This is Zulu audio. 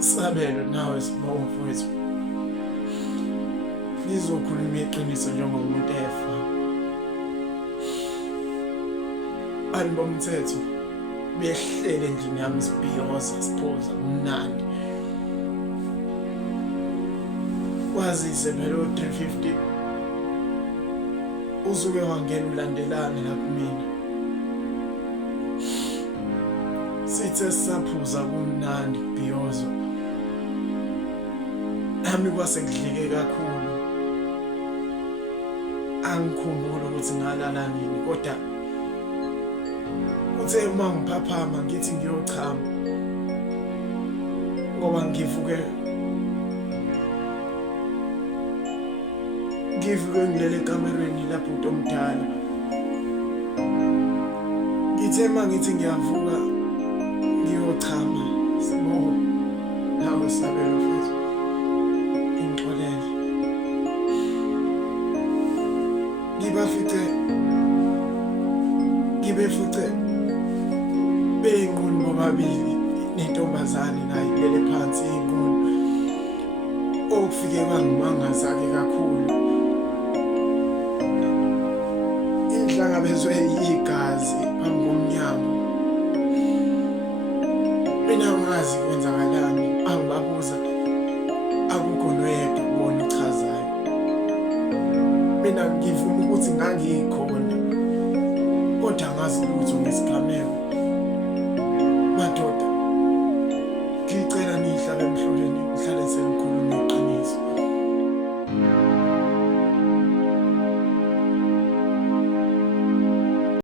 Sabelo nawe sibonga mfowethu. Ngizokhuluma iqiniso njengomuntu efa. Abantu bomthetho behlele endlini yami sibhiyoza siphuza umnandi. Kwazise phela u-350 usuke wangena ulandelane lapho mina. Sithe saphuza kumnandi kubhiyozo. Nami kwasekudlike kakhulu. Angikhumbula ukuthi ngalala nini kodwa uthe uma ngiphaphama ngithi ngiyochama ngoba ngivuke ngilele ekamereni lapho umuntu omdala. Ngithe uma ngithi ngiyavuka ngiyochama sibonga nawe Sabelo futhi ingixolele. Ngibefice beyinqunu bobabili nentombazane naye ilele phansi inqunu. Okufike kwangimangaza-ke kakhulu. Inhlangabezwe igazi phambi komnyango. Mina ngazi kwenzakalani, angibabuza akukho noyedwa kubona uchazayo. Mina ngivuma ukuthi ngangikhona kodwa ngazi lutho ngesigameko.